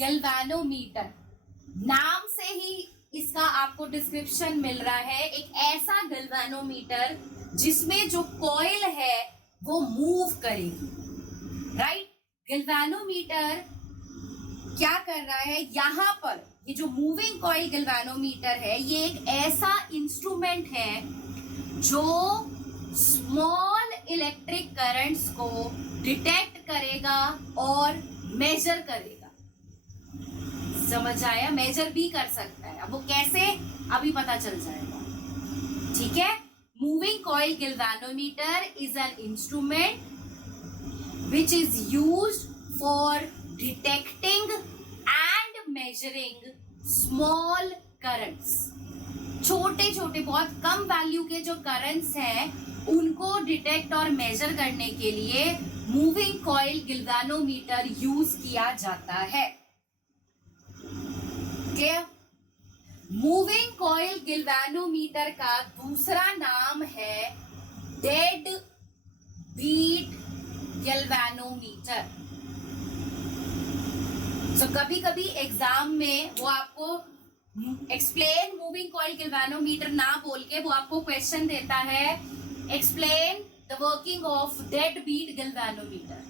Galvanometer, नाम से ही इसका आपको डिस्क्रिप्शन मिल रहा है। एक ऐसा गैल्वेनोमीटर जिसमें जो कॉइल है वो मूव करेगी, राइट। गैल्वेनोमीटर क्या कर रहा है, यहाँ पर ये जो मूविंग कॉइल गैल्वेनोमीटर है, ये एक ऐसा इंस्ट्रूमेंट है जो स्मॉल इलेक्ट्रिक करंट्स को डिटेक्ट करेगा और मेजर करेगा। समझ आया, मेजर भी कर सकता है। अब वो कैसे, अभी पता चल जाएगा, ठीक है। Moving coil galvanometer is an instrument which is used for detecting and measuring small currents। छोटे छोटे बहुत कम वैल्यू के जो करंट्स हैं उनको डिटेक्ट और मेजर करने के लिए मूविंग कॉइल गैल्वेनोमीटर यूज किया जाता है। क्लियर? मूविंग कॉइल गैल्वेनोमीटर का दूसरा नाम है डेड बीट गैल्वेनोमीटर। तो कभी कभी एग्जाम में वो आपको एक्सप्लेन मूविंग कॉइल गैल्वेनोमीटर ना बोल के वो आपको क्वेश्चन देता है explain the working of dead beat galvanometer.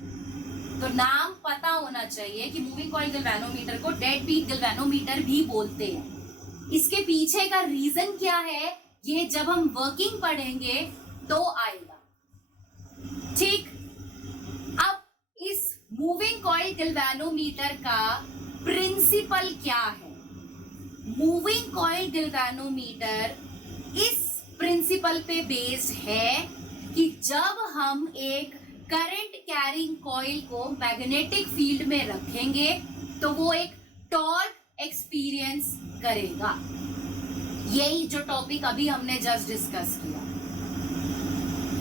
तो नाम पता होना चाहिए कि मूविंग कॉइल गैल्वेनोमीटर को डेड बीट गैल्वेनोमीटर भी बोलते हैं। इसके पीछे का रीजन क्या है ये जब हम वर्किंग पढ़ेंगे तो आएगा, ठीक। इस मूविंग कॉइल गैल्वेनोमीटर का प्रिंसिपल क्या है? मूविंग कॉइल गैल्वेनोमीटर इस प्रिंसिपल पे बेस्ड है कि जब हम एक करंट कैरिंग कॉइल को मैग्नेटिक फील्ड में रखेंगे तो वो एक टॉर्क एक्सपीरियंस करेगा। यही जो टॉपिक अभी हमने जस्ट डिस्कस किया,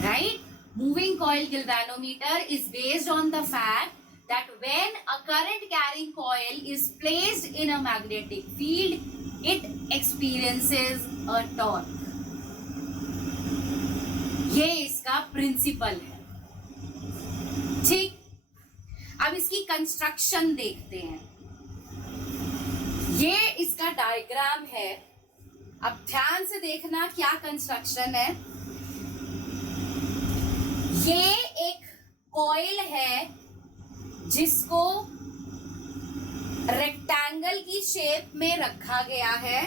right. Moving coil galvanometer is based on the fact that when a current carrying coil is placed in a magnetic field, it experiences a torque। ये इसका प्रिंसिपल है, ठीक। अब इसकी कंस्ट्रक्शन देखते हैं। ये इसका डायग्राम है, अब ध्यान से देखना क्या कंस्ट्रक्शन है। ये एक कॉइल है जिसको रेक्टेंगल की शेप में रखा गया है।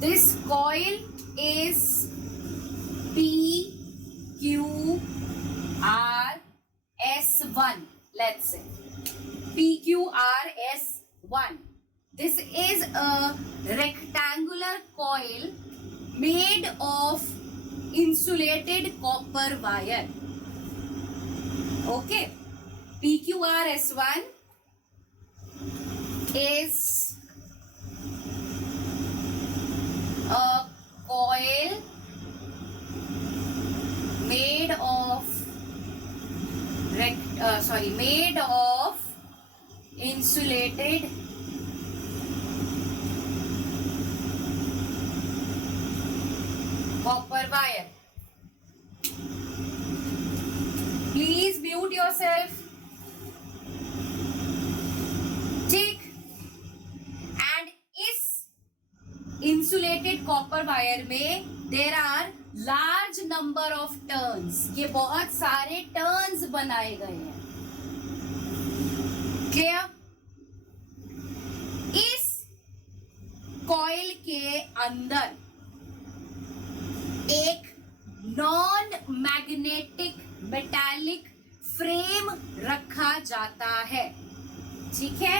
This coil is PQRS1, let's say PQRS1। This is a rectangular coil made of insulated copper wire। Okay, PQRS1 is a coil made of insulated copper wire। Please mute yourself, ठीक। And इस insulated copper wire में there are large number of turns, ये बहुत सारे turns बनाए गए हैं, clear. इस कॉइल के अंदर एक नॉन मैग्नेटिक मेटालिक फ्रेम रखा जाता है, ठीक है।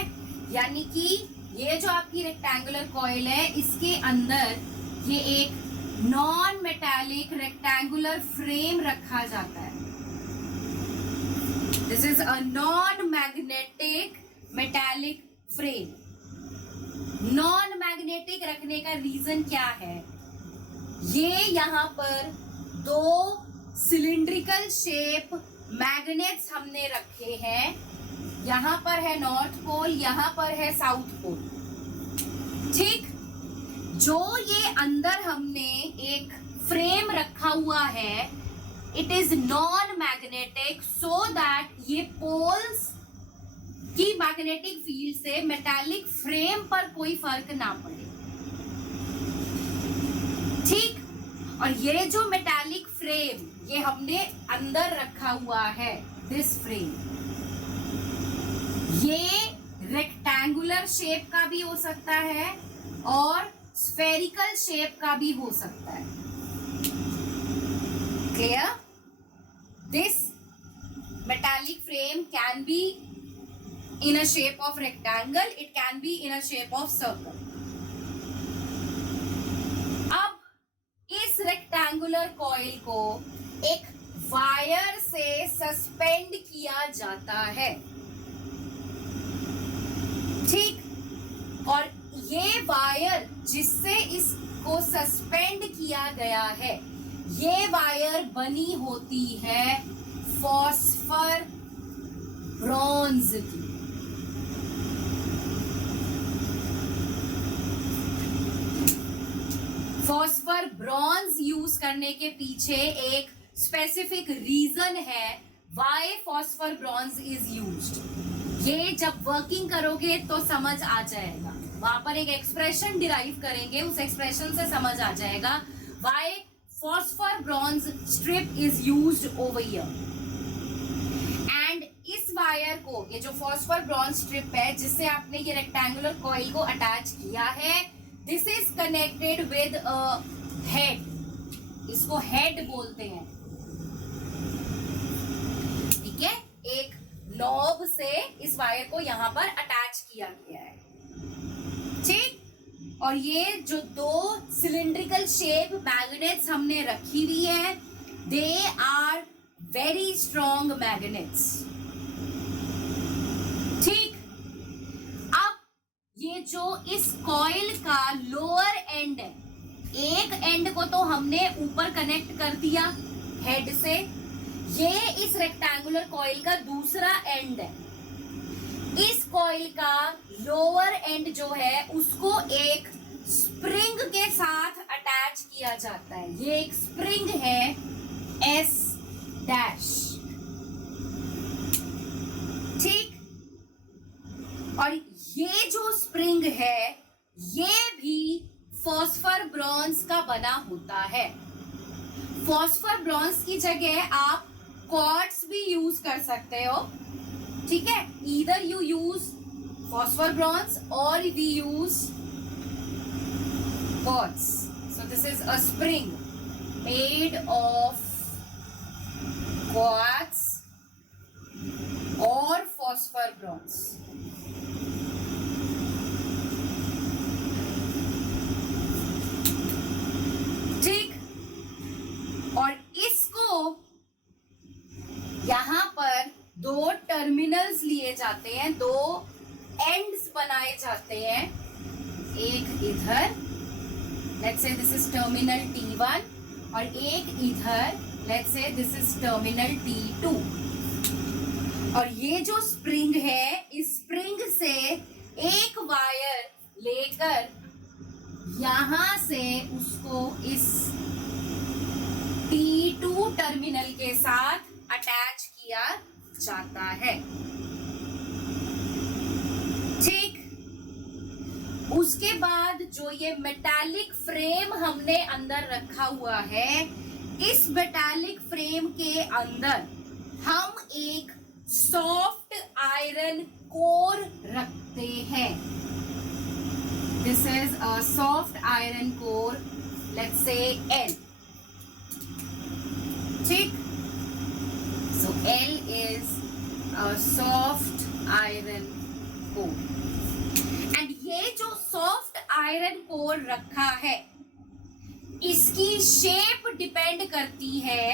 यानी कि ये जो आपकी रेक्टेंगुलर कॉइल है इसके अंदर ये एक नॉन मेटालिक रेक्टेंगुलर फ्रेम रखा जाता है। This is a non magnetic metallic frame. Non magnetic रखने का रीजन क्या है? ये यहाँ पर दो सिलिंड्रिकल शेप मैग्नेट्स हमने रखे हैं। यहाँ पर है नॉर्थ पोल, यहाँ पर है साउथ पोल, ठीक। जो ये अंदर हमने एक फ्रेम रखा हुआ है, it is non magnetic, so that ये पोल्स कि मैग्नेटिक फील्ड से मेटालिक फ्रेम पर कोई फर्क ना पड़े। ठीक, और ये जो मेटालिक फ्रेम ये हमने अंदर रखा हुआ है, दिस फ्रेम, ये रेक्टेंगुलर शेप का भी हो सकता है और स्फेरिकल शेप का भी हो सकता है। Clear? This metallic frame can be in a shape of rectangle, it can be in a shape of circle. अब इस रेक्टेंगुलर कॉइल को एक वायर से सस्पेंड किया जाता है। ठीक, और ये वायर जिससे इसको सस्पेंड किया गया है, ये वायर बनी होती है फॉस्फर ब्रॉन्ज की। फॉस्फर ब्रॉन्ज यूज करने के पीछे एक स्पेसिफिक रीजन है why phosphor bronze is used. ये जब वर्किंग करोगे तो समझ आ जाएगा, वहां पर एक एक्सप्रेशन डिराइव करेंगे, उस एक्सप्रेशन से समझ आ जाएगा why phosphor bronze strip is used over here. And इस वायर को, ये जो फॉस्फर ब्रॉन्ज स्ट्रिप है जिससे आपने ये रेक्टेंगुलर कॉइल को अटैच किया है, this is connected with a head, इसको हेड बोलते हैं। ठीक है, एक नॉब से इस वायर को यहां पर अटैच किया गया है। ठीक, और ये जो दो सिलिंड्रिकल शेप मैग्नेट्स हमने रखी हुई है, they are very strong magnets. ठीक, अब ये जो इस कॉइल का लोअर एंड है, एक एंड को तो हमने ऊपर कनेक्ट कर दिया हेड से, ये इस रेक्टेंगुलर कॉइल का दूसरा एंड है। इस कॉइल का लोअर एंड जो है उसको एक स्प्रिंग के साथ अटैच किया जाता है। ये एक स्प्रिंग है एस डैश। ठीक, और ये जो स्प्रिंग है ये भी फॉस्फर ब्रॉन्ज का बना होता है। फॉस्फर ब्रॉन्ज की जगह आप क्वार्ट्ज भी यूज कर सकते हो। ठीक है, either you use phosphor bronze और we use quartz. So this is a spring made of quartz और फॉस्फर ब्रॉन्ज। ठीक, और इसको यहां पर दो टर्मिनल्स लिए जाते हैं, दो एंड्स बनाए जाते हैं, एक इधर, let's say this is terminal T1, और एक इधर, let's say this is terminal T2। और ये जो स्प्रिंग है, इस स्प्रिंग से एक वायर लेकर यहां से उसको इस T2 टर्मिनल के साथ अटैच किया जाता है। ठीक, उसके बाद जो ये मेटालिक फ्रेम हमने अंदर रखा हुआ है, इस मेटालिक फ्रेम के अंदर हम एक सॉफ्ट आयरन कोर रखते हैं। This is a soft iron core, let's say L। ठीक, so L is a soft iron core, and ये जो soft iron core रखा है, इसकी शेप डिपेंड करती है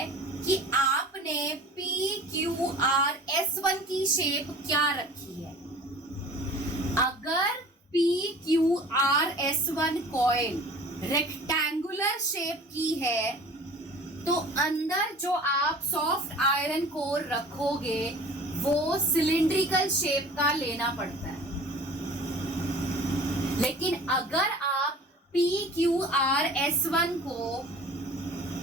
कि आपने PQRS1 की शेप क्या रखी है। अगर PQRS1 कॉइल रेक्टेंगुलर शेप की है तो अंदर जो आप सॉफ्ट आयरन कोर रखोगे वो सिलिंड्रिकल शेप का लेना पड़ता है। लेकिन अगर आप PQRS1 को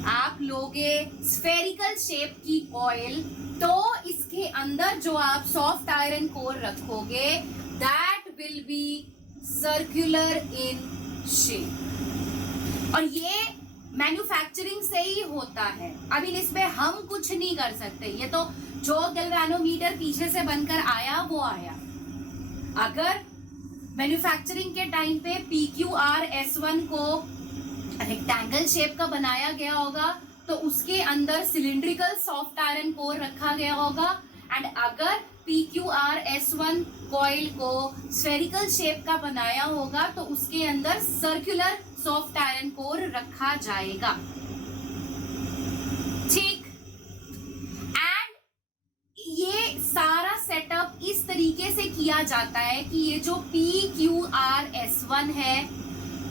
आप लोगे स्फेरिकल शेप की कॉइल, तो इसके अंदर जो आप सॉफ्ट आयरन कोर रखोगे that will be circular in shape. और ये मैन्युफैक्चरिंग से ही होता है, अभी इसमें हम कुछ नहीं कर सकते। ये तो जो गैल्वेनोमीटर पीछे से बनकर आया वो आया। अगर मैन्युफैक्चरिंग के टाइम पे PQRS1 को रेक्टेंगल शेप का बनाया गया होगा तो उसके अंदर सिलिंड्रिकल सॉफ्ट आयरन कोर रखा गया होगा, एंड अगर PQRS1 कॉइल को स्फेरिकल शेप का बनाया होगा तो उसके अंदर सर्कुलर सॉफ्ट आयरन कोर रखा जाएगा। ठीक, एंड ये सारा सेटअप इस तरीके से किया जाता है कि ये जो PQRS1 है,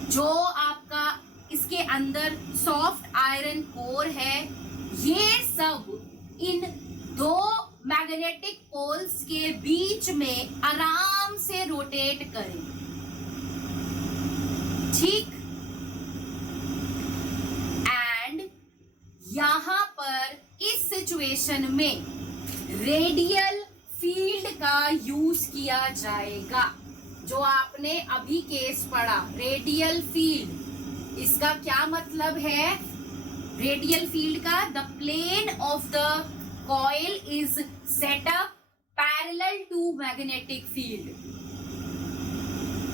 जो आपका इसके अंदर सॉफ्ट आयरन कोर है, ये सब इन दो मैग्नेटिक पोल्स के बीच में आराम से रोटेट करें। ठीक, एंड यहां पर इस सिचुएशन में रेडियल फील्ड का यूज किया जाएगा। जो आपने अभी केस पढ़ा रेडियल फील्ड, इसका क्या मतलब है? रेडियल फील्ड का the plane of the coil is set up parallel to magnetic field.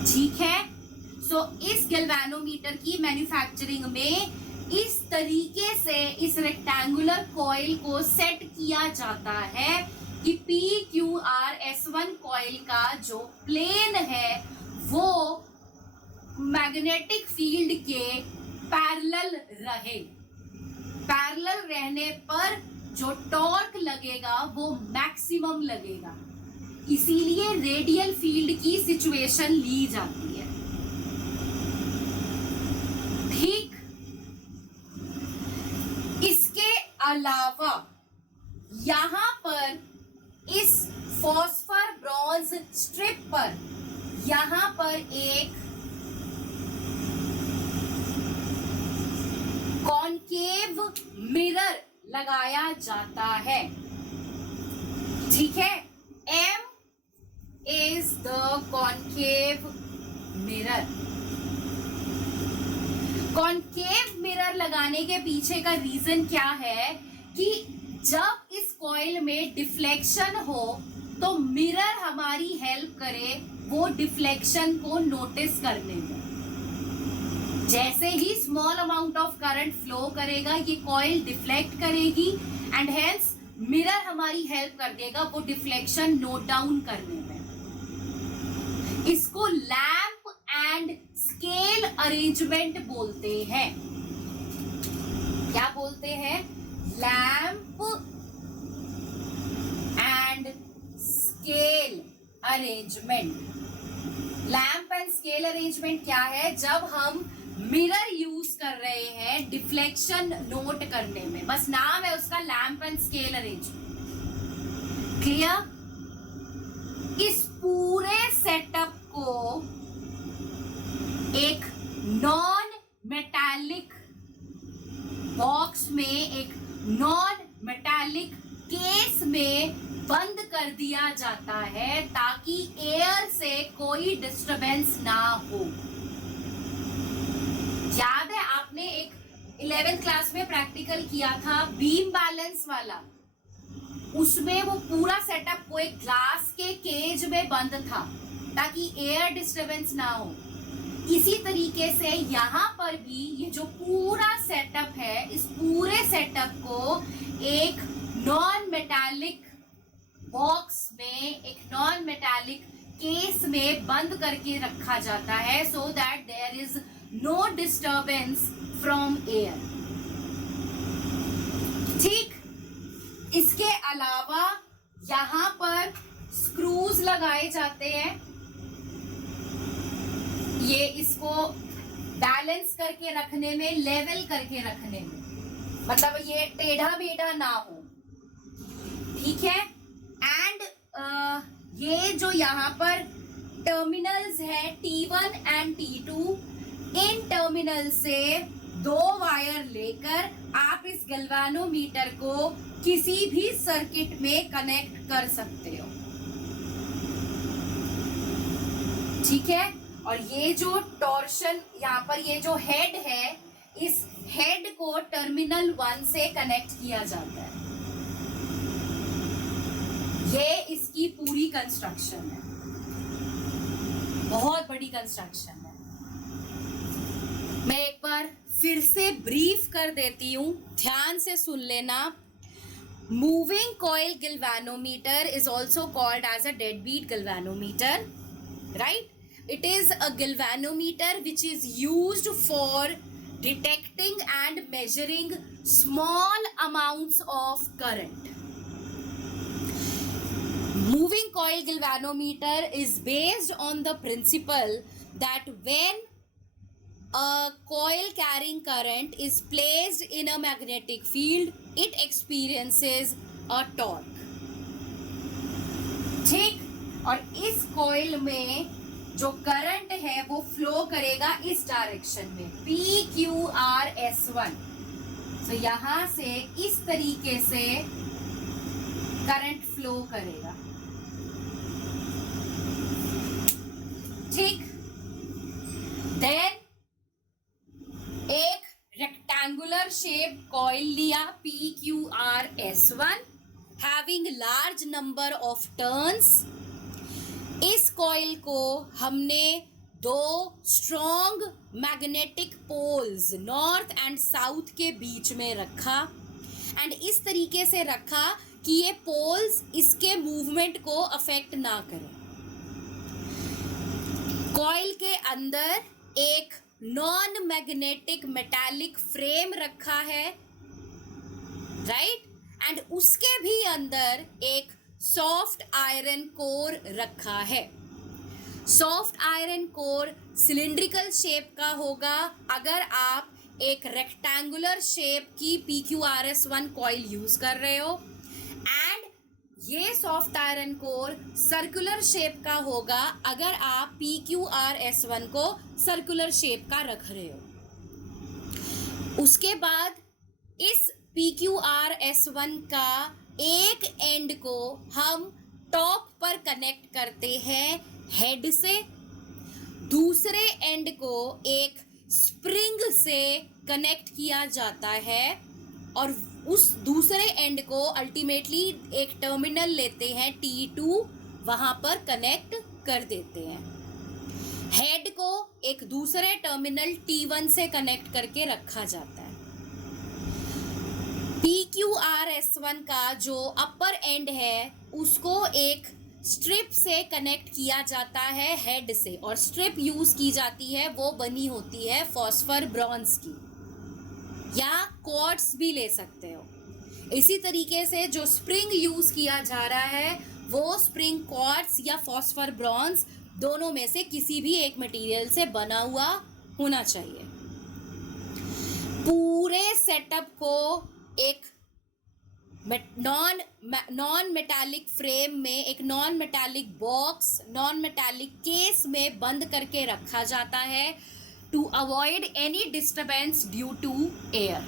ठीक है, सो इस गैल्वेनोमीटर की मैन्युफैक्चरिंग में इस तरीके से इस रेक्टेंगुलर कॉइल को सेट किया जाता है कि PQRS1 कॉइल का जो प्लेन है वो मैग्नेटिक फील्ड के पैरेलल रहे। पैरेलल रहने पर जो टॉर्क लगेगा वो मैक्सिमम लगेगा, इसीलिए रेडियल फील्ड की सिचुएशन ली जाती है। ठीक, इसके अलावा यहां पर इस फॉस्फर ब्रॉन्ज स्ट्रिप पर यहां पर एक कॉनकेव मिरर लगाया जाता है। ठीक है, M is the concave mirror। Concave mirror लगाने के पीछे का रीजन क्या है कि जब इस कॉइल में डिफ्लेक्शन हो तो मिरर हमारी हेल्प करे वो डिफ्लेक्शन को नोटिस करने में। जैसे ही small amount of current flow करेगा ये कॉइल डिफ्लेक्ट करेगी एंड हेंस मिरर हमारी हेल्प कर देगा वो डिफ्लेक्शन नोट डाउन करने में। इसको लैंप एंड स्केल अरेंजमेंट बोलते हैं। क्या बोलते हैं? Lamp and scale arrangement. Lamp and scale arrangement क्या है? जब हम मिरर यूज कर रहे हैं डिफ्लेक्शन नोट करने में, बस नाम है उसका lamp and scale arrangement. Clear? इस पूरे सेटअप को एक नॉन मेटालिक बॉक्स में, एक नॉन मेटालिक केस में बंद कर दिया जाता है ताकि एयर से कोई डिस्टरबेंस ना हो। याद है आपने एक 11th क्लास में प्रैक्टिकल किया था बीम बैलेंस वाला, उसमें वो पूरा सेटअप को एक ग्लास के केज में बंद था ताकि एयर डिस्टरबेंस ना हो। इसी तरीके से यहाँ पर भी ये जो पूरा सेटअप है, इस पूरे सेटअप को एक नॉन मेटालिक बॉक्स में, एक नॉन मेटालिक केस में बंद करके रखा जाता है so that there is no disturbance from air. ठीक, इसके अलावा यहाँ पर स्क्रूज लगाए जाते हैं, ये इसको बैलेंस करके रखने में, लेवल करके रखने में, मतलब ये टेढ़ा बेढ़ा ना हो। ठीक है, एंड ये जो यहाँ पर टर्मिनल्स है T1 and T2, in terminal से दो वायर लेकर आप इस गैल्वेनोमीटर को किसी भी सर्किट में कनेक्ट कर सकते हो, ठीक है। और ये जो टॉर्शन यहाँ पर ये जो हेड है, इस हेड को टर्मिनल 1 से कनेक्ट किया जाता है। ये इसकी पूरी कंस्ट्रक्शन है, बहुत बड़ी कंस्ट्रक्शन है। मैं एक बार फिर से ब्रीफ कर देती हूं, ध्यान से सुन लेना। Moving coil galvanometer is also called as a deadbeat galvanometer, right? It is a galvanometer which is used for detecting and measuring small amounts of current. Moving coil galvanometer is based on the principle that when a coil carrying current is placed in a magnetic field, it experiences a torque. ठीक, और इस coil में जो current है वो flow करेगा इस direction में, PQRS1। तो यहां से इस तरीके से करंट फ्लो करेगा, ठीक। देन एक रेक्टेंगुलर शेप कॉइल लिया, PQRS1 having large number of turns. इस कॉइल को हमने दो strong magnetic poles north and south के बीच में रखा, एंड इस तरीके से रखा कि ये पोल्स इसके मूवमेंट को अफेक्ट ना करें। कॉइल के अंदर एक नॉन मैग्नेटिक मेटालिक फ्रेम रखा है, राइट, एंड उसके भी अंदर एक सॉफ्ट आयरन कोर रखा है। Soft iron core cylindrical shape का होगा अगर आप एक रेक्टेंगुलर शेप की PQRS1 कॉइल यूज कर रहे हो, एंड ये soft iron core circular shape का होगा अगर आप PQRS1 को सर्कुलर शेप का रख रहे हो। उसके बाद इस PQRS1 का एक एंड को हम टॉप पर कनेक्ट करते हैं हेड से, दूसरे एंड को एक स्प्रिंग से कनेक्ट किया जाता है, और उस दूसरे एंड को अल्टीमेटली एक टर्मिनल लेते हैं T2, वहां पर कनेक्ट कर देते हैं। हेड को एक दूसरे टर्मिनल T1 से कनेक्ट करके रखा जाता है। PQRS1 का जो अपर एंड है उसको एक स्ट्रिप से कनेक्ट किया जाता है हेड से, और स्ट्रिप यूज की जाती है वो बनी होती है फॉस्फर ब्रॉन्ज की, या क्वार्ट्ज भी ले सकते हो। इसी तरीके से जो स्प्रिंग यूज किया जा रहा है वो स्प्रिंग क्वार्ट्ज या फॉस्फर ब्रॉन्ज दोनों में से किसी भी एक मटेरियल से बना हुआ होना चाहिए। पूरे सेटअप को एक नॉन मेटालिक फ्रेम में, एक non metallic box, non metallic case में बंद करके रखा जाता है to avoid any disturbance due to air.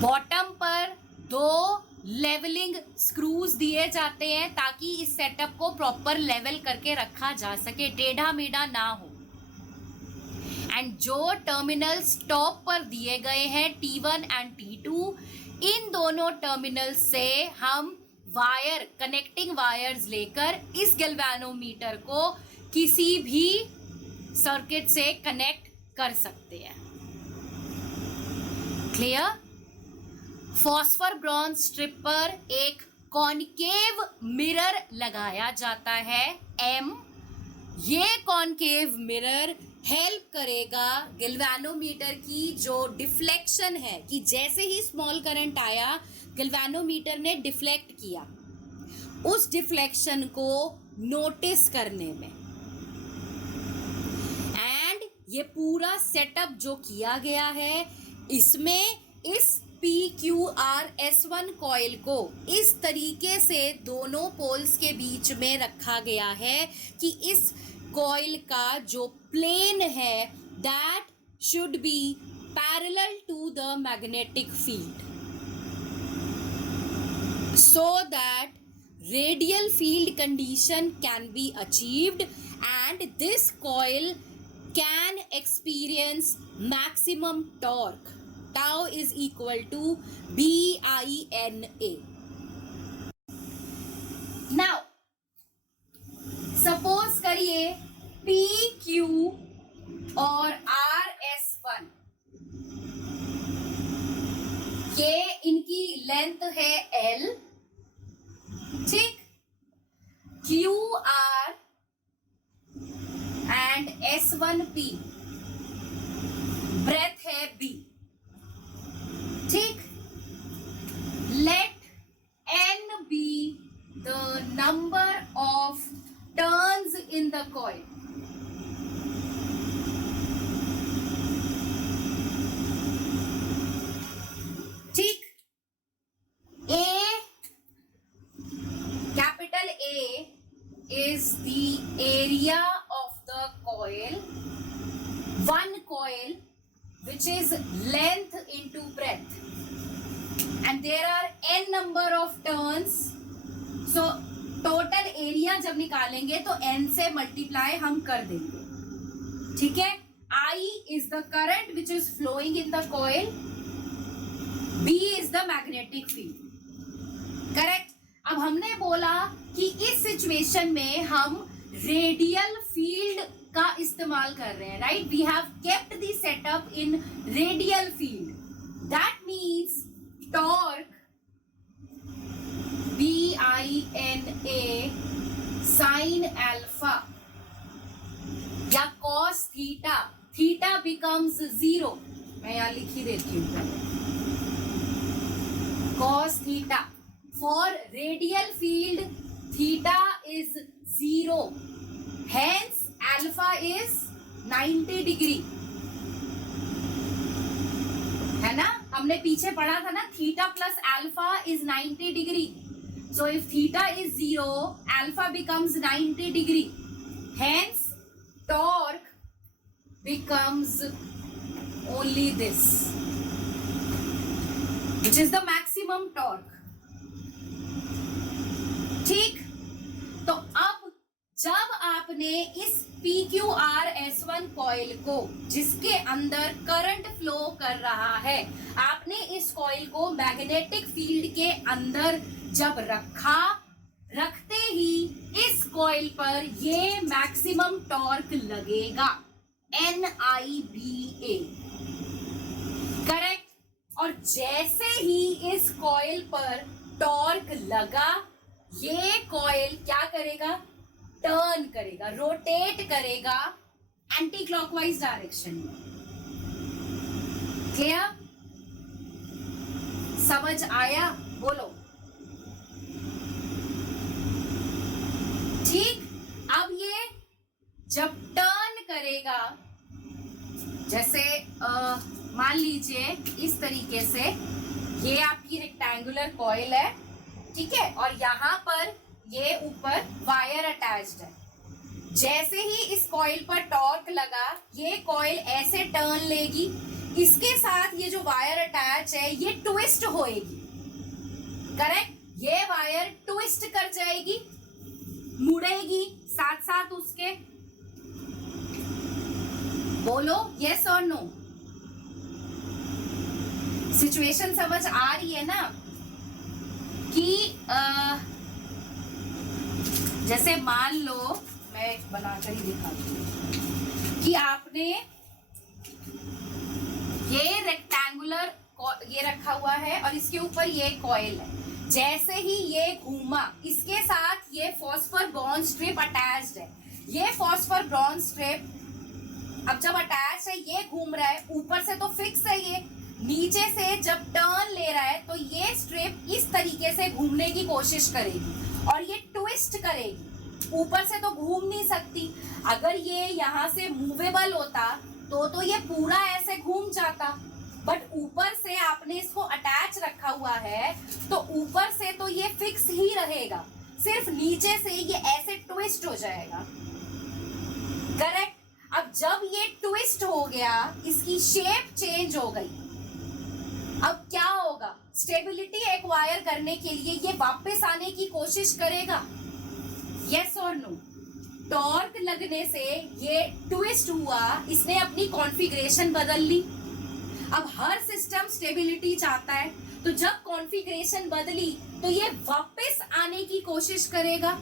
Bottom पर 2 लेवलिंग स्क्रूज दिए जाते हैं ताकि इस सेटअप को प्रॉपर लेवल करके रखा जा सके, टेढ़ा मेढ़ा ना हो। एंड जो टर्मिनल्स टॉप पर दिए गए हैं T1 एंड T2, इन दोनों टर्मिनल से हम वायर, कनेक्टिंग वायर्स लेकर इस गैल्वेनोमीटर को किसी भी सर्किट से कनेक्ट कर सकते हैं। क्लियर? फॉस्फर ब्रॉन्ज स्ट्रिप पर एक कॉनकेव मिरर लगाया जाता है M। ये कॉनकेव मिरर हेल्प करेगा गैल्वेनोमीटर की जो डिफ्लेक्शन है, कि जैसे ही स्मॉल करंट आया गैल्वेनोमीटर ने डिफ्लेक्ट किया, उस डिफ्लेक्शन को नोटिस करने में। एंड ये पूरा सेटअप जो किया गया है इसमें इस PQRS1 कॉइल को इस तरीके से दोनों पोल्स के बीच में रखा गया है कि इस कॉइल का जो प्लेन है that should be parallel to the magnetic field so that radial field condition can be achieved and this coil can experience maximum torque. Tau is equal to BINA. Now suppose करिए PQ और RS1, ये इनकी length है L, ठीक, QR and S1P breath है B, ठीक. Let N be the number of turns in the coil. ठीक. A, capital A is the area of the coil, one coil which is length into breadth, and there are n number of turns. So total area जब निकालेंगे तो n से multiply हम कर देंगे, ठीक है. I is the current which is flowing in the coil, B is the magnetic field, correct. अब हमने बोला कि इस सिचुएशन में हम रेडियल फील्ड का इस्तेमाल कर रहे हैं, right. We have kept the setup in radial field. That means torque BINA sine alpha या कॉस थीटा, थीटा बिकम्स 0. मैं यहां लिख ही देती हूं पहले. Cos theta for radial field, theta is 0, hence alpha is 90 degree, है ना. हमने पीछे पढ़ा था ना, theta plus alpha is 90 degree. So if theta is 0, alpha becomes 90 degree. Hence, torque becomes only this, which is the maximum torque. ठीक. तो अब जब आपने इस PQRS1 कॉइल को, जिसके अंदर करंट फ्लो कर रहा है, आपने इस कॉइल को मैग्नेटिक फील्ड के अंदर जब रखा, रखते ही इस कॉइल पर ये मैक्सिमम टॉर्क लगेगा, NIBA, करेक्ट. और जैसे ही इस कॉइल पर टॉर्क लगा, ये कॉइल क्या करेगा, टर्न करेगा, रोटेट करेगा एंटी क्लॉकवाइज डायरेक्शन में. क्लियर, समझ आया, बोलो. ठीक. अब ये जब टर्न करेगा, जैसे मान लीजिए इस तरीके से, ये आपकी रेक्टेंगुलर कॉइल है, ठीक है, और यहाँ पर ये ऊपर वायर अटैच्ड है. जैसे ही इस कॉइल पर टॉर्क लगा, ये कॉइल ऐसे टर्न लेगी, इसके साथ ये जो वायर अटैच है ये ट्विस्ट होएगी, करेक्ट. ये वायर ट्विस्ट कर जाएगी, मुड़ेगी साथ साथ उसके. बोलो यस और नो. सिचुएशन समझ आ रही है ना, कि जैसे मान लो, मैं बनाकर ही दिखाती हूँ कि आपने ये रेक्टेंगुलर ये रखा हुआ है और इसके ऊपर ये कॉइल है. जैसे ही ये घूमा, इसके साथ ये फॉस्फर ब्रॉन्ज स्ट्रिप अटैच्ड है. ये फॉस्फर ब्रॉन्ज स्ट्रिप अब जब अटैच है, ये घूम रहा है, ऊपर से तो फिक्स है, ये नीचे से जब टर्न ले रहा है तो ये स्ट्रिप इस तरीके से घूमने की कोशिश करेगी और ये ट्विस्ट करेगी. ऊपर से तो घूम नहीं सकती. अगर ये यहाँ से मूवेबल होता तो ये पूरा ऐसे घूम जाता, बट ऊपर से आपने इसको अटैच रखा हुआ है तो ऊपर से तो ये फिक्स ही रहेगा, सिर्फ नीचे से ये ऐसे ट्विस्ट हो जाएगा, करेक्ट. अब जब ये ट्विस्ट हो गया, इसकी शेप चेंज हो गई, अब क्या होगा? स्टेबिलिटी एक्वायर करने के लिए ये वापस आने की कोशिश करेगा, यस और नो? टॉर्क लगने से ये ट्विस्ट हुआ, इसने अपनी कॉन्फ़िगरेशन बदल ली। अब हर सिस्टम स्टेबिलिटी चाहता है, तो जब कॉन्फ़िगरेशन बदली तो ये वापस आने की कोशिश करेगा।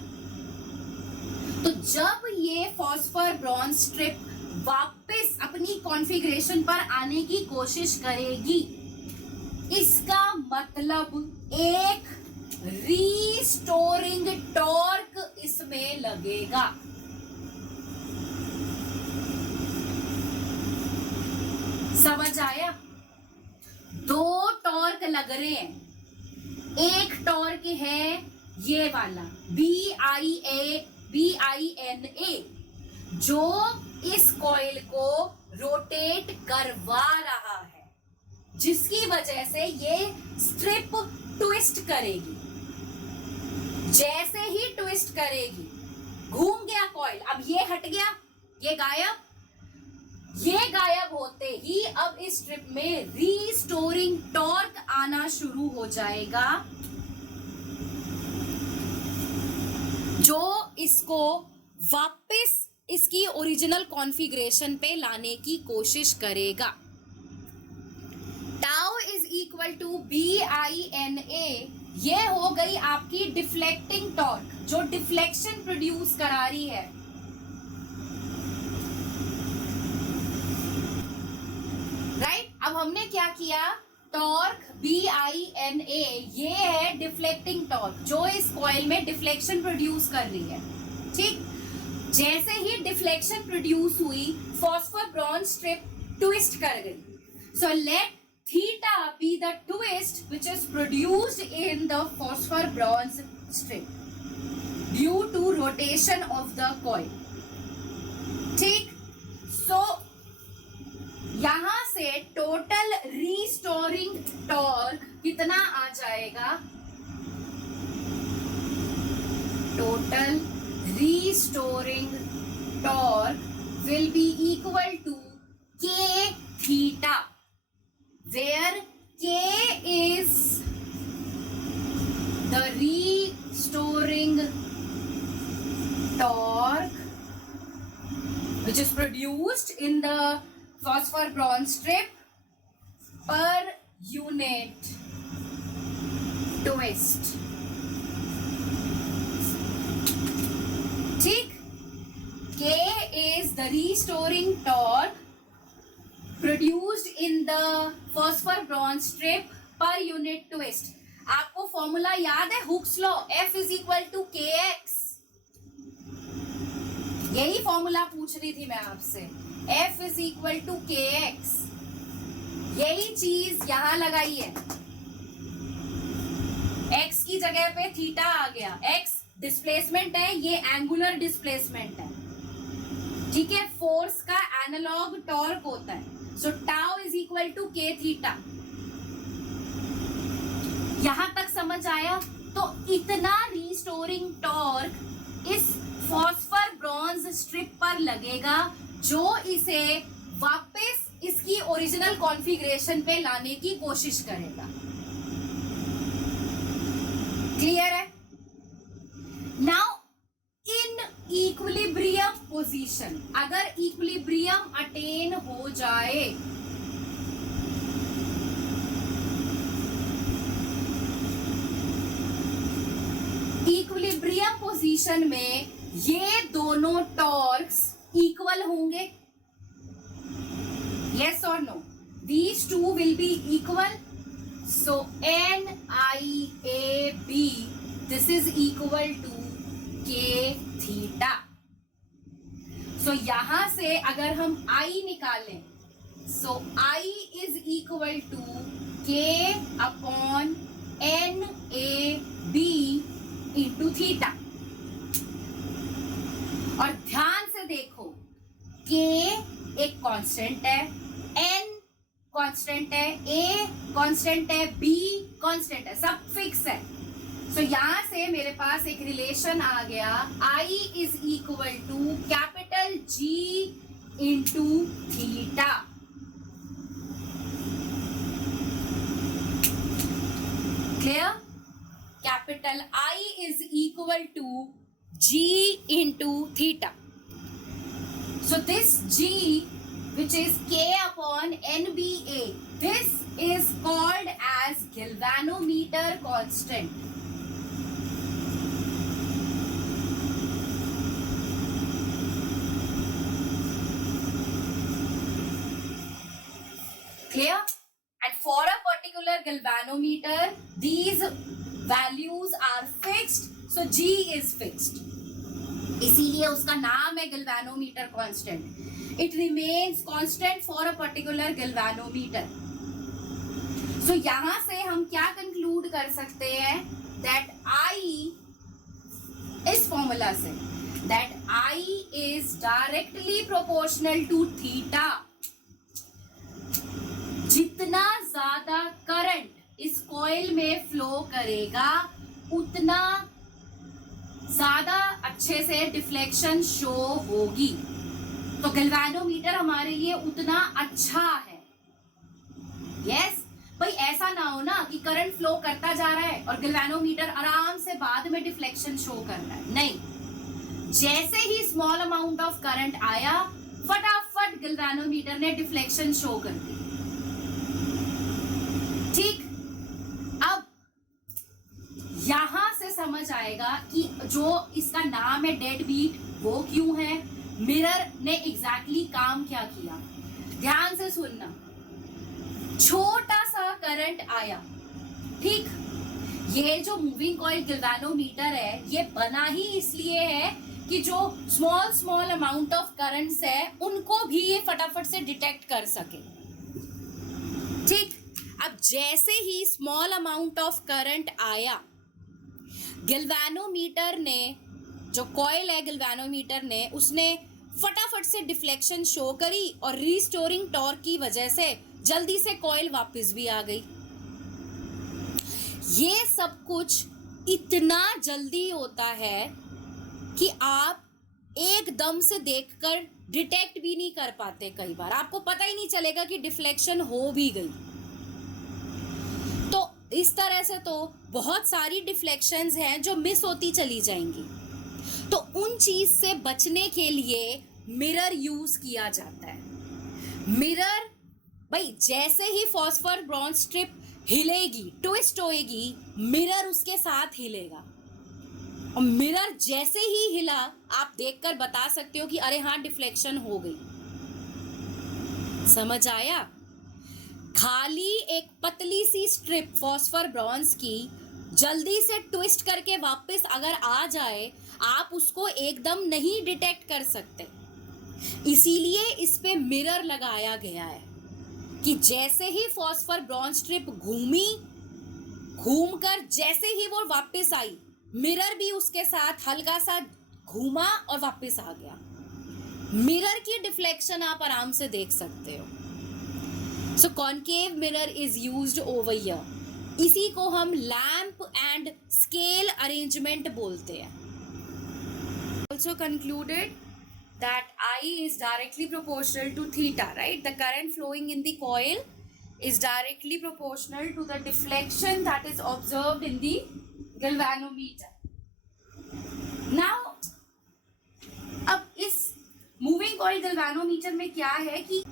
तो जब ये फॉस्फर ब्रॉन्ज स्ट्रिप वापस अपनी कॉन्फ़िगरेशन पर आने की कोशिश करेगी, इसका मतलब एक रीस्टोरिंग टॉर्क इसमें लगेगा। समझ आया? दो टॉर्क लग रहे हैं। एक टॉर्क है ये वाला BINA, जो इस कॉइल को रोटेट करवा रहा है, जिसकी वजह से ये स्ट्रिप ट्विस्ट करेगी। जैसे ही ट्विस्ट करेगी, घूम गया कॉइल, अब ये हट गया, ये गायब। ये गायब होते ही अब इस स्ट्रिप में रीस्टोरिंग टॉर्क आना शुरू हो जाएगा, जो इसको वापस इसकी ओरिजिनल कॉन्फ़िगरेशन पे लाने की कोशिश करेगा। Tau is equal to BINA, ये हो गई आपकी डिफ्लेक्टिंग टॉर्क, जो डिफ्लेक्शन प्रोड्यूस करा रही है। राइट? अब हमने क्या किया? टॉर्क BINA, ये है डिफ्लेक्टिंग टॉर्क, जो इस कॉइल में डिफ्लेक्शन प्रोड्यूस कर रही है। ठीक? जैसे ही डिफ्लेक्शन प्रोड्यूस हुई, फॉस्फर ब्रॉन्ज स्ट्रिप ट्विस्ट कर गई। So let theta be the twist which is produced in the phosphor bronze strip due to rotation of the coil. ठीक? सो यहां से टोटल रीस्टोरिंग टॉर्क कितना आ जाएगा? Total restoring torque will be equal to K theta, where K is the restoring torque which is produced in the phosphor bronze strip per unit twist. ठीक? K is the restoring torque produced in the phosphor bronze strip per unit twist. आपको formula याद है? Hooke's law, F is equal to KX। यही formula पूछ रही थी मैं आपसे, F is equal to KX। यही चीज यहां लगाई है, X की जगह पे थीटा आ गया। X डिस्प्लेसमेंट है, ये एंगुलर डिस्प्लेसमेंट है। ठीक है? फोर्स का एनालॉग टॉर्क होता है। So tau is equal to K theta. यहां तक समझ आया? तो इतना रीस्टोरिंग टॉर्क इस फॉस्फर ब्रॉन्ज स्ट्रिप पर लगेगा, जो इसे वापस इसकी ओरिजिनल कॉन्फ़िगरेशन पे लाने की कोशिश करेगा। क्लियर है? नाउ इन इक्विलिब्रियम पोजीशन, अगर इक्विलिब्रियम अटेन हो जाए, इक्विलिब्रियम पोजीशन में ये दोनों टॉर्क्स इक्वल होंगे, yes or no? These two will be equal. So NIAB, this is equal to K theta. So यहां से अगर हम I निकालें, so I is equal to K upon NAB into theta. और ध्यान से देखो, K एक कांस्टेंट है, N कांस्टेंट है, A कांस्टेंट है, B कांस्टेंट है, सब फिक्स है। सो यहां से मेरे पास एक रिलेशन आ गया, I is equal to capital G into theta. Clear? Capital I is equal to G into theta. So this G, which is K upon NBA, this is called as galvanometer constant. Clear? And for a particular galvanometer, these values are fixed, so G is fixed. इसीलिए उसका नाम है galvanometer constant. It remains constant for a particular galvanometer. So यहाँ से हम क्या conclude कर सकते हैं? That I, इस formula से, that I is directly proportional to theta. जितना ज्यादा करंट इस कॉइल में फ्लो करेगा उतना ज्यादा अच्छे से डिफ्लेक्शन शो होगी. तो गैल्वेनोमीटर हमारे लिए उतना अच्छा है. यस भाई, ऐसा ना हो ना कि करंट फ्लो करता जा रहा है और गैल्वेनोमीटर आराम से बाद में डिफ्लेक्शन शो कर रहा है. नहीं, जैसे ही स्मॉल अमाउंट ऑफ करंट आया फटाफट गैल्वेनोमीटर ने डिफ्लेक्शन शो कर दी. ठीक, अब यहां से समझ आएगा कि जो इसका नाम है डेड बीट वो क्यों है, मिरर ने एग्जैक्टली काम क्या किया. ध्यान से सुनना. छोटा सा करंट आया, ठीक, ये जो मूविंग कॉइल गैल्वेनोमीटर है ये बना ही इसलिए है कि जो small small amount of currents है उनको भी ये फटाफट से डिटेक्ट कर सके. ठीक, अब जैसे ही स्मॉल अमाउंट ऑफ करंट आया, गैल्वेनोमीटर ने, जो कॉइल है गैल्वेनोमीटर ने, उसने फटाफट से डिफ्लेक्शन शो करी और रीस्टोरिंग टॉर्क की वजह से जल्दी से कॉइल वापस भी आ गई. ये सब कुछ इतना जल्दी होता है कि आप एकदम से देखकर डिटेक्ट भी नहीं कर पाते. कई बार आपको पता ही नहीं चलेगा कि डिफ्लेक्शन हो भी गई. तो इस तरह से तो बहुत सारी डिफ्लेक्शंस हैं जो मिस होती चली जाएंगी. तो उन चीज से बचने के लिए मिरर यूज किया जाता है. मिरर भाई, जैसे ही फॉस्फर ब्रॉन्ज स्ट्रिप हिलेगी, ट्विस्ट होएगी, मिरर उसके साथ हिलेगा. और मिरर जैसे ही हिला आप देखकर बता सकते हो कि अरे हाँ डिफ्लेक्शन हो गई. समझ आया? खाली एक पतली सी स्ट्रिप फॉस्फर ब्रॉन्ज की जल्दी से ट्विस्ट करके वापस अगर आ जाए, आप उसको एकदम नहीं डिटेक्ट कर सकते. इसीलिए इस पे मिरर लगाया गया है कि जैसे ही फॉस्फर ब्रॉन्ज स्ट्रिप घूमकर जैसे ही वो वापस आई, मिरर भी उसके साथ हल्का सा घूमा और वापस आ गया. मिरर की डिफ्लेक्शन आप आराम से देख सकते हो. So concave mirror is used over here. इसी को हम लैंप एंड स्केल अरेंजमेंट बोलते हैं. Also concluded that I is directly proportional to theta, right? The current flowing in the coil is directly proportional to the deflection that is observed in the galvanometer. Now, अब इस moving coil galvanometer में क्या है कि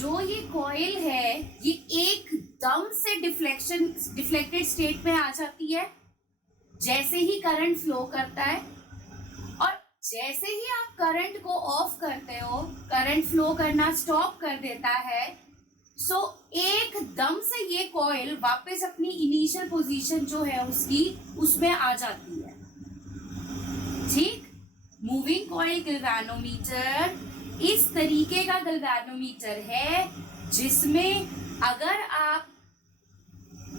जो ये coil है ये एकदम से deflected state में आ जाती है जैसे ही current flow करता है, और जैसे ही आप करंट को ऑफ करते हो करंट फ्लो करना स्टॉप कर देता है. सो एकदम से ये कॉइल वापस अपनी इनिशियल पोजीशन जो है उसमें आ जाती है. ठीक, मूविंग कॉइल गैल्वेनोमीटर इस तरीके का गैल्वेनोमीटर है जिसमें अगर आप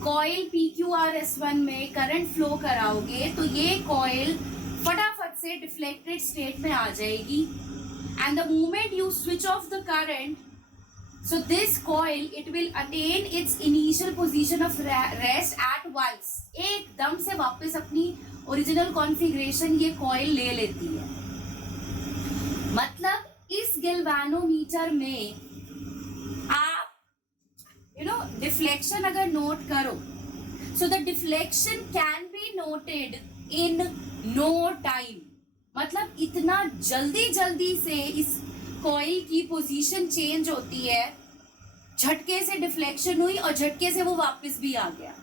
कॉइल PQRS1 में करंट फ्लो कराओगे तो ये कॉइल फटाफट से डिफ्लेक्टेड स्टेट में आ जाएगी. And the moment you switch off the current, so this coil it will attain its initial position of rest at once. एकदम से वापस अपनी ओरिजिनल कॉन्फ़िगरेशन ये कॉइल ले लेती है. मतलब इस गैल्वेनोमीटर में आप डिफ्लेक्शन अगर नोट करो, so the deflection can be noted in no time, मतलब इतना जल्दी जल्दी से इस कॉइल की पोजीशन चेंज होती है, झटके से डिफ्लेक्शन हुई और झटके से वो वापस भी आ गया।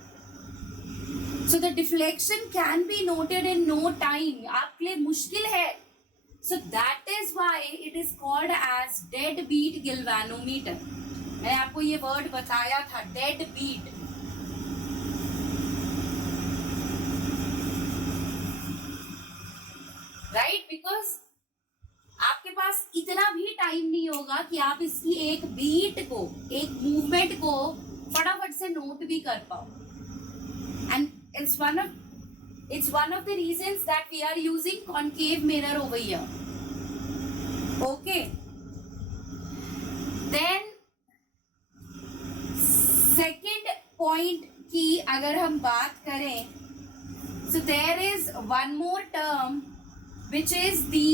So the deflection can be noted in no time, आपके लिए मुश्किल है। So that is why it is called as dead beat galvanometer. मैंने आपको ये वर्ड बताया था, डेड बीट। राइट, बिकॉज आपके पास इतना भी टाइम नहीं होगा कि आप इसकी एक बीट को, एक मूवमेंट को फटाफट से नोट भी कर पाओ। And it's one of the reasons that we are using concave mirror over here. Okay, then second point की अगर हम बात करें, so there is one more term which is the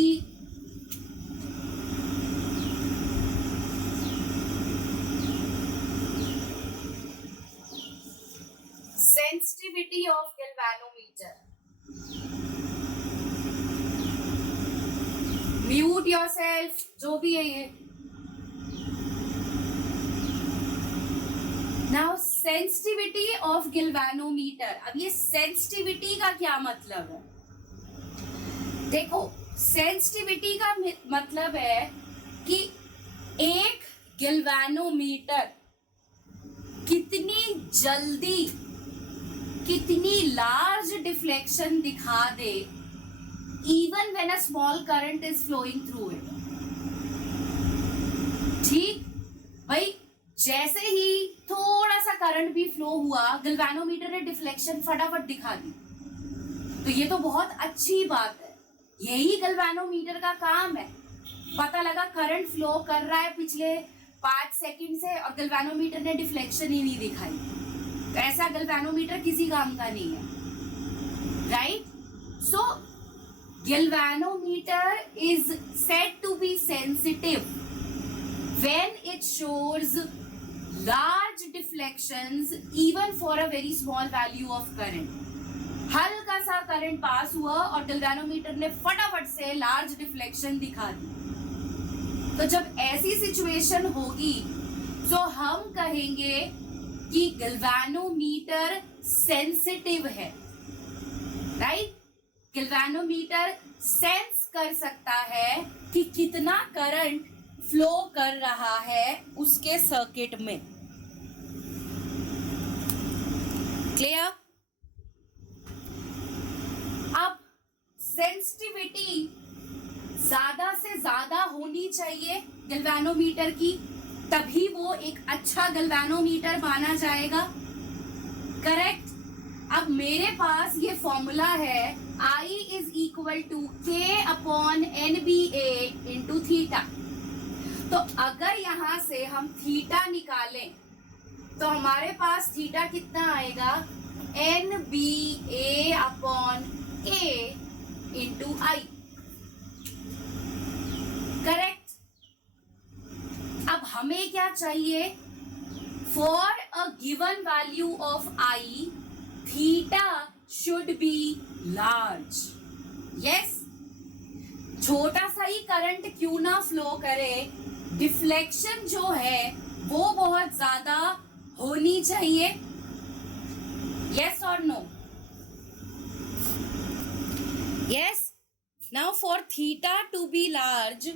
sensitivity of galvanometer. Mute yourself, जो भी है ये। Now sensitivity of galvanometer, अब ये sensitivity का क्या मतलब है? देखो, sensitivity का मतलब है कि एक गैल्वेनोमीटर कितनी जल्दी, कितनी लार्ज डिफ्लेक्शन दिखा दे even when a small current is flowing through it. ठीक भाई, जैसे ही थोड़ा सा करंट भी फ्लो हुआ, गैल्वेनोमीटर ने डिफ्लेक्शन फटाफट दिखा दी। तो ये तो बहुत अच्छी बात है, यही गैल्वेनोमीटर का काम है। पता लगा करंट फ्लो कर रहा है पिछले 5 सेकंड से और गैल्वेनोमीटर ने डिफ्लेक्शन ही नहीं दिखाई, तो ऐसा गैल्वेनोमीटर किसी काम का नहीं है। Right, so galvanometer is said to be sensitive when it shows large deflections even for a very small value of current. हल्का सा करंट पास हुआ और गैल्वेनोमीटर ने फटाफट से लार्ज डिफ्लेक्शन दिखा दी। तो जब ऐसी सिचुएशन होगी तो हम कहेंगे कि गैल्वेनोमीटर सेंसिटिव है। राइट, गैल्वेनोमीटर सेंस कर सकता है कि कितना करंट फ्लो कर रहा है उसके सर्किट में। क्लियर? अब सेंसिटिविटी ज्यादा से ज्यादा होनी चाहिए गैल्वेनोमीटर की, तभी वो एक अच्छा गैल्वेनोमीटर माना जाएगा। करेक्ट? अब मेरे पास ये फॉर्मूला है, I is equal to K/NBA into theta. तो अगर यहां से हम थीटा निकालें तो हमारे पास थीटा कितना आएगा, NBA/A इंटू I। करेक्ट? अब हमें क्या चाहिए, for a given value of I theta should be large. Yes, छोटा सा ही करंट क्यों ना फ्लो करे, डिफ्लेक्शन जो है वो बहुत ज्यादा होनी चाहिए। यस और no? Yes. Now for theta to be large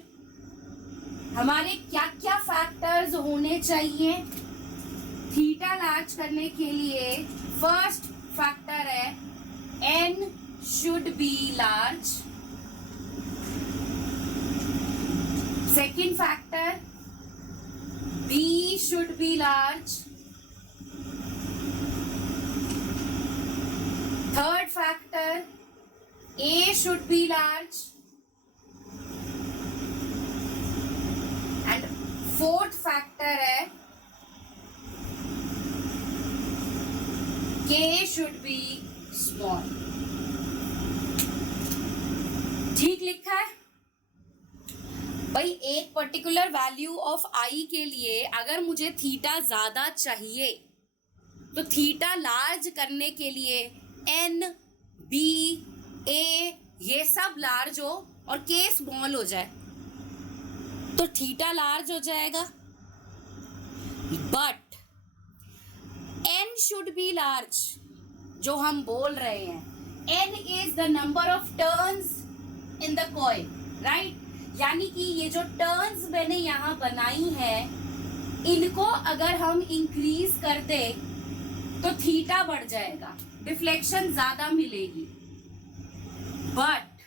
हमारे क्या क्या फैक्टर्स होने चाहिए थीटा लार्ज करने के लिए? फर्स्ट फैक्टर है n should be large. Second factor b should be large. Third factor a should be large, and fourth factor है k should be small। ठीक लिखा है? भाई एक पर्टिकुलर वैल्यू ऑफ आई के लिए अगर मुझे थीटा ज्यादा चाहिए तो थीटा लार्ज करने के लिए एन, बी, ए ये सब लार्ज हो और के स्मॉल हो जाए तो थीटा लार्ज हो जाएगा. But N should be large, जो हम बोल रहे हैं. N is the number of turns in the coil, right. यानी कि ये जो टर्न्स मैंने यहाँ बनाई है इनको अगर हम इंक्रीज कर दे तो थीटा बढ़ जाएगा, डिफ्लेक्शन ज्यादा मिलेगी. बट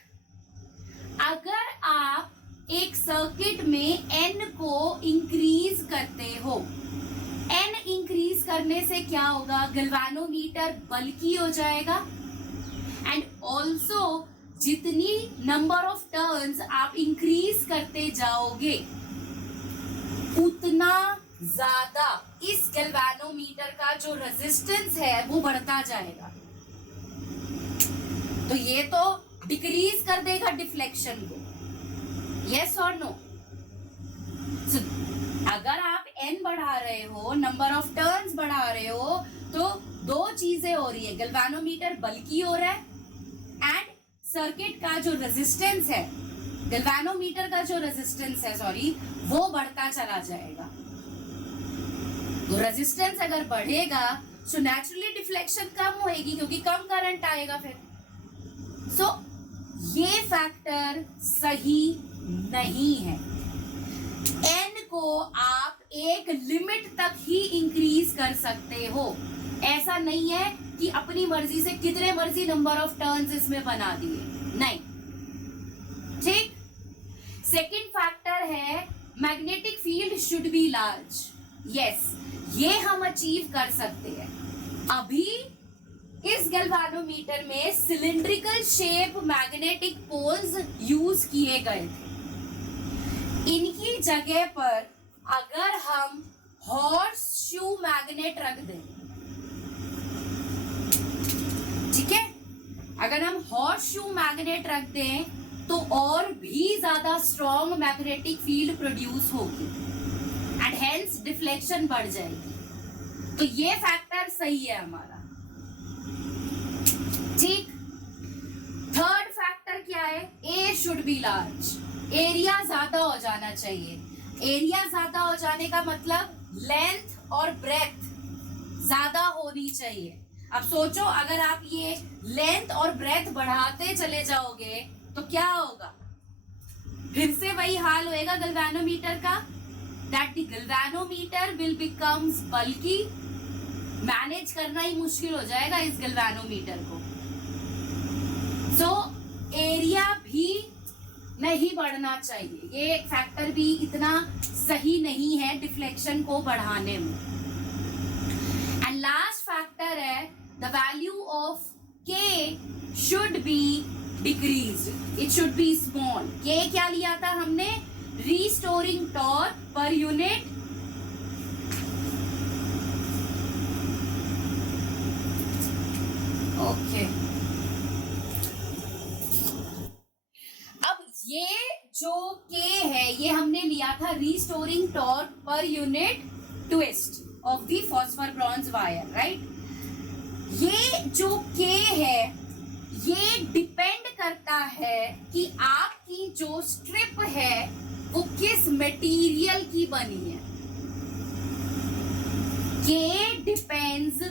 अगर आप एक सर्किट में एन को इंक्रीज करते हो, एन इंक्रीज करने से क्या होगा, गैल्वेनोमीटर बल्की हो जाएगा. एंड ऑल्सो जितनी नंबर ऑफ टर्न्स आप इंक्रीज करते जाओगे उतना ज्यादा इस गैल्वेनोमीटर का जो रेजिस्टेंस है वो बढ़ता जाएगा. तो ये तो डिक्रीज कर देगा डिफ्लेक्शन को. यस और नो. अगर आप एन बढ़ा रहे हो, नंबर ऑफ टर्न्स बढ़ा रहे हो, तो दो चीजें हो रही है, गैल्वेनोमीटर बल्की हो रहा है एंड सर्किट का जो रेजिस्टेंस है, गैल्वेनोमीटर का जो रेजिस्टेंस है सॉरी, वो बढ़ता चला जाएगा. तो रेजिस्टेंस अगर बढ़ेगा तो नेचुरली डिफ्लेक्शन कम होएगी क्योंकि कम करंट आएगा फिर. सो ये फैक्टर सही नहीं है. एन को आप एक लिमिट तक ही इंक्रीज कर सकते हो. ऐसा नहीं है कि अपनी मर्जी से कितने मर्जी नंबर ऑफ टर्न्स इसमें बना दिए, नहीं. ठीक. सेकंड फैक्टर है magnetic field should be large. Yes, ये हम अचीव कर सकते हैं. अभी इस गैल्वेनोमीटर में cylindrical shape magnetic poles use किए गए थे. इनकी जगह पर अगर हम हॉर्स शू मैग्नेट रख दें, ठीक है, अगर हम हॉर्स शू मैग्नेट रख दें तो और भी ज्यादा स्ट्रॉन्ग मैग्नेटिक फील्ड प्रोड्यूस होगी एंड हेंस डिफ्लेक्शन बढ़ जाएगी. तो ये फैक्टर सही है हमारा. ठीक. थर्ड फैक्टर क्या है, ए शुड बी लार्ज. एरिया ज्यादा हो जाना चाहिए. एरिया ज्यादा हो जाने का मतलब लेंथ और ब्रेथ ज्यादा होनी चाहिए. अब सोचो अगर आप ये लेंथ और ब्रेथ बढ़ाते चले जाओगे तो क्या होगा, फिर से वही हाल होएगा गैल्वेनोमीटर का, that the galvanometer will becomes bulky. Manage करना ही मुश्किल हो जाएगा इस गैल्वेनोमीटर को. सो एरिया भी नहीं बढ़ना चाहिए. ये फैक्टर भी इतना सही नहीं है डिफ्लेक्शन को बढ़ाने में. एंड लास्ट फैक्टर है द वैल्यू ऑफ के should be decrease. It should be small. के क्या लिया था हमने, restoring torque per unit okay. अब ये जो के है ये हमने लिया था restoring torque per unit twist of the phosphor bronze wire, right. ये जो के है ये डिपेंड करता है कि आपकी जो स्ट्रिप है वो किस मटेरियल की बनी है. के depends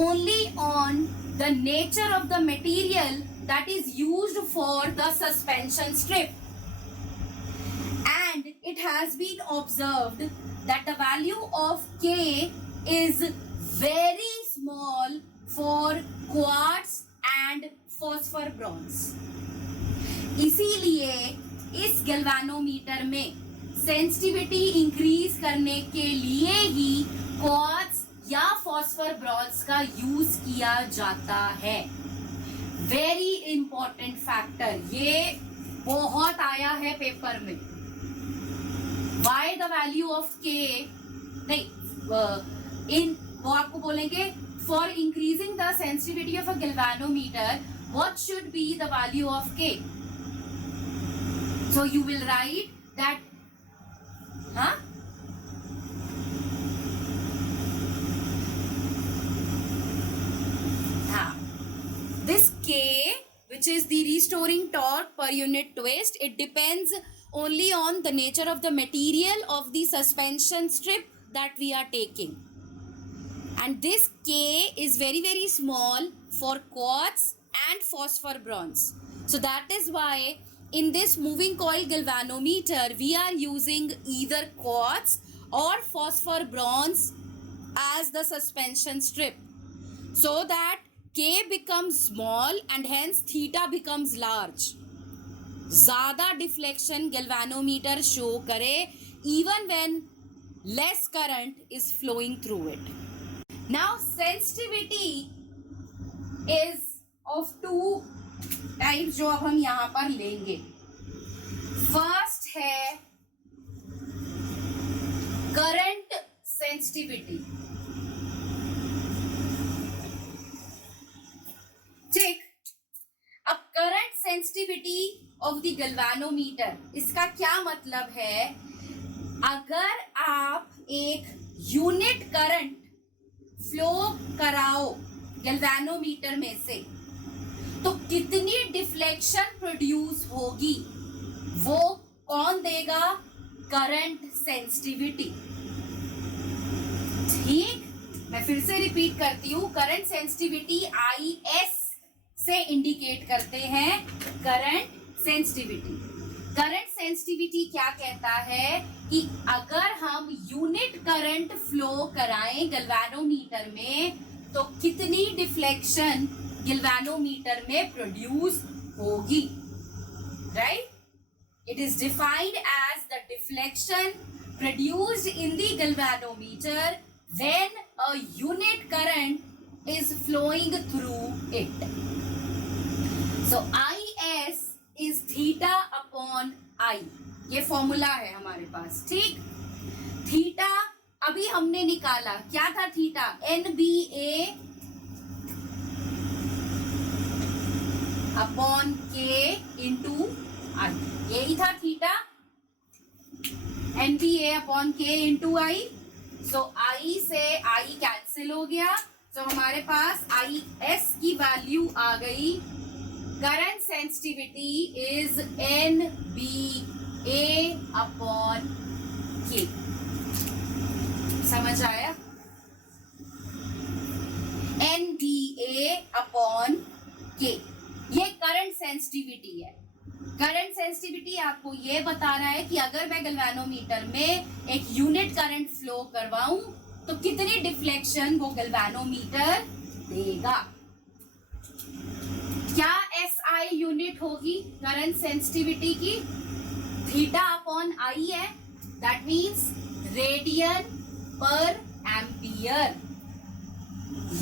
only on the nature of the material that is used for the suspension strip, and it has been observed that the value of K is very small for quartz and phosphor bronze. इसीलिए इस galvanometer में sensitivity increase करने के लिए ही quartz या phosphor bronze का use किया जाता है. वेरी इंपॉर्टेंट फैक्टर, ये बहुत आया है पेपर में. वाई द वैल्यू ऑफ के नहीं, इन वो आपको बोलेंगे for increasing the sensitivity of a galvanometer what should be the value of K. So you will write that हाँ, हाँ, this K, which is the restoring torque per unit twist, it depends only on the nature of the material of the suspension strip that we are taking. And this K is very, very small for quartz and phosphor bronze. So that is why in this moving coil galvanometer, we are using either quartz or phosphor bronze as the suspension strip, so that K becomes small and hence theta becomes large. ज़्यादा deflection galvanometer show करे even when less current is flowing through it. Now sensitivity is of two types जो अब हम यहाँ पर लेंगे. First है current sensitivity. ठीक, अब current sensitivity of the galvanometer, इसका क्या मतलब है? अगर आप एक यूनिट करंट फ्लो कराओ गैल्वेनोमीटर में से, तो कितनी डिफ्लेक्शन प्रोड्यूस होगी वो कौन देगा? Current sensitivity. ठीक, मैं फिर से रिपीट करती हूँ. करंट सेंसिटिविटी IS से इंडिकेट करते हैं करंट सेंसिटिविटी. करंट सेंसिटिविटी क्या कहता है कि अगर हम यूनिट करंट फ्लो कराएं गैल्वेनोमीटर में, तो कितनी डिफ्लेक्शन गैल्वेनोमीटर में प्रोड्यूस होगी. Right, it is defined as the deflection produced in the galvanometer when a unit current is flowing through it. So IS is theta upon I. ये formula है हमारे पास. ठीक, थीटा अभी हमने निकाला, क्या था theta? NBA upon K into I. यही था theta, NBA upon K into I. So I से I कैंसिल हो गया, तो हमारे पास IS की वैल्यू आ गई. Current sensitivity is NBA upon K. समझ आया? NBA upon K. ये करंट सेंसिटिविटी है. करंट सेंसिटिविटी आपको ये बता रहा है कि अगर मैं गैल्वेनोमीटर में एक यूनिट करंट फ्लो करवाऊं तो कितनी डिफ्लेक्शन वो गैल्वेनोमीटर देगा. क्या SI यूनिट होगी करंट सेंसिटिविटी की? थीटा अपॉन I है, दैट मीन्स रेडियन पर एम्पियर,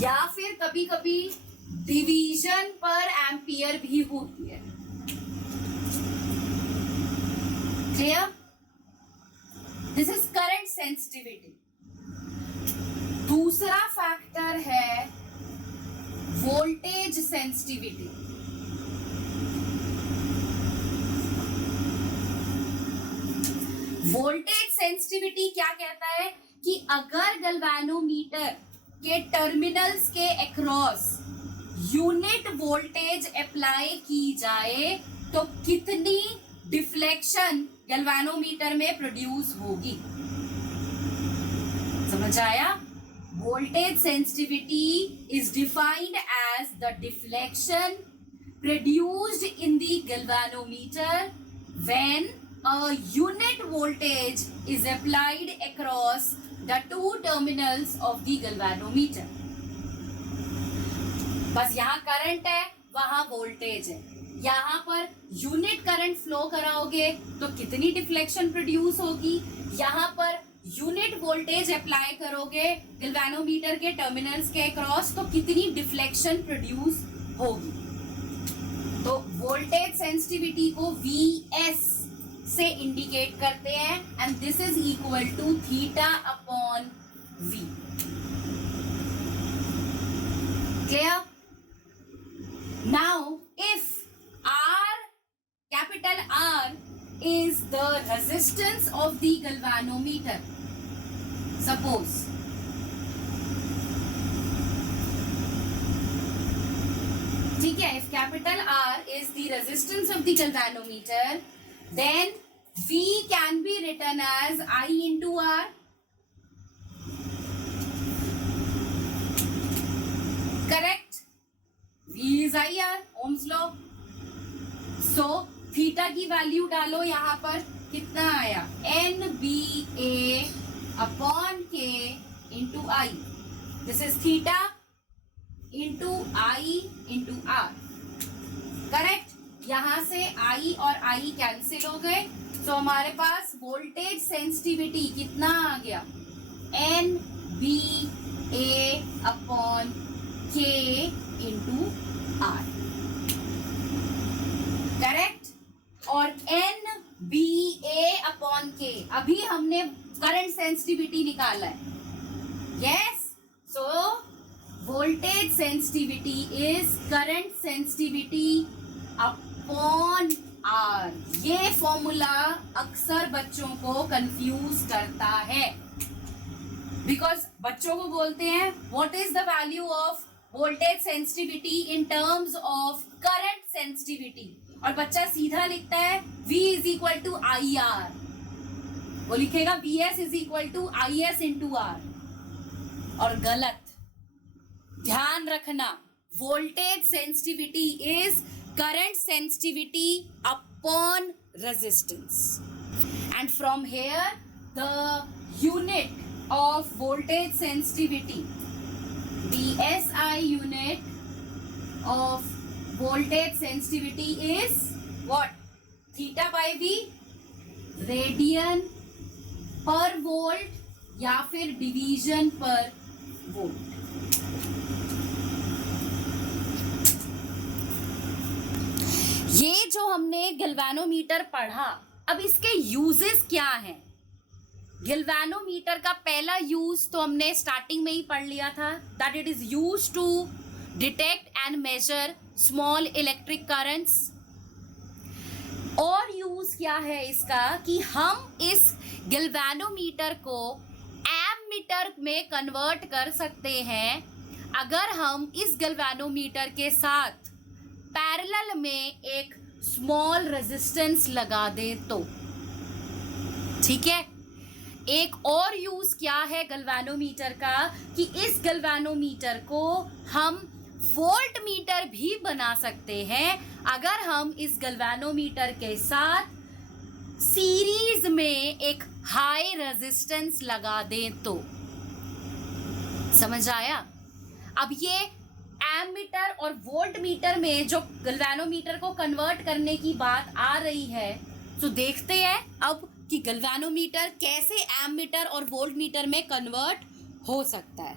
या फिर कभी कभी डिवीजन पर एम्पियर भी होती है. Clear? This is current sensitivity. दूसरा फैक्टर है वोल्टेज सेंसिटिविटी. वोल्टेज सेंसिटिविटी क्या कहता है कि अगर गैल्वेनोमीटर के टर्मिनल्स के अक्रॉस यूनिट वोल्टेज अप्लाई की जाए तो कितनी डिफ्लेक्शन गैल्वेनोमीटर में प्रोड्यूस होगी. समझ आया? Voltage sensitivity is defined as the deflection produced in the galvanometer when a unit voltage is applied across the two terminals of the galvanometer. बस यहाँ करंट है, वहाँ वोल्टेज है. यहाँ पर यूनिट करंट फ्लो कराओगे तो कितनी डिफ्लेक्शन प्रोड्यूस होगी. यहाँ पर यूनिट वोल्टेज अप्लाई करोगे गैल्वेनोमीटर के टर्मिनल्स के अक्रॉस तो कितनी डिफ्लेक्शन प्रोड्यूस होगी. तो वोल्टेज सेंसिटिविटी को VS से इंडिकेट करते हैं and this is equal to theta upon V. Clear? Now if R, capital R is the resistance of the galvanometer. Suppose ठीक है, if capital R is the resistance of the galvanometer, then V can be written as I into R. Correct? V is IR, Ohm's law. So theta की value डालो यहाँ पर, कितना आया? NBA upon K into I. This is theta into I into R. Correct? यहां से I और I cancel हो गए, तो हमारे पास वोल्टेज सेंसिटिविटी कितना आ गया? NBA upon K into R. Correct? और NBA अपॉन K, अभी हमने करंट सेंसिटिविटी निकाला है. Yes, so voltage sensitivity is current sensitivity upon R. ये फॉर्मूला अक्सर बच्चों को कंफ्यूज करता है, बिकॉज बच्चों को बोलते हैं what is the value of voltage sensitivity in terms of current sensitivity, और बच्चा सीधा लिखता है V is equal to IR. वो लिखेगा VS is equal to IS into R, और गलत. ध्यान रखना, voltage sensitivity is current sensitivity upon resistance, and from here the unit of voltage sensitivity, the SI unit of voltage sensitivity is what? Theta by V, radian पर volt या फिर division पर volt. ये जो हमने गैल्वेनोमीटर पढ़ा, अब इसके यूजेस क्या हैं? गैल्वेनोमीटर का पहला यूज तो हमने स्टार्टिंग में ही पढ़ लिया था, that it is used to detect and measure small electric currents. और यूज क्या है इसका कि हम इस गैल्वेनोमीटर को एमीटर में कन्वर्ट कर सकते हैं अगर हम इस गैल्वेनोमीटर के साथ पैरेलल में एक स्मॉल रेजिस्टेंस लगा दें तो. ठीक है. एक और यूज क्या है गैल्वेनोमीटर का कि इस गैल्वेनोमीटर को हम वोल्ट मीटर भी बना सकते हैं अगर हम इस गैल्वेनोमीटर के साथ सीरीज में एक हाई रेजिस्टेंस लगा दें तो. समझ आया? अब ये एमीटर और वोल्ट मीटर में जो गैल्वेनोमीटर को कन्वर्ट करने की बात आ रही है, तो देखते हैं अब कि गैल्वेनोमीटर कैसे एमीटर और वोल्ट मीटर में कन्वर्ट हो सकता है.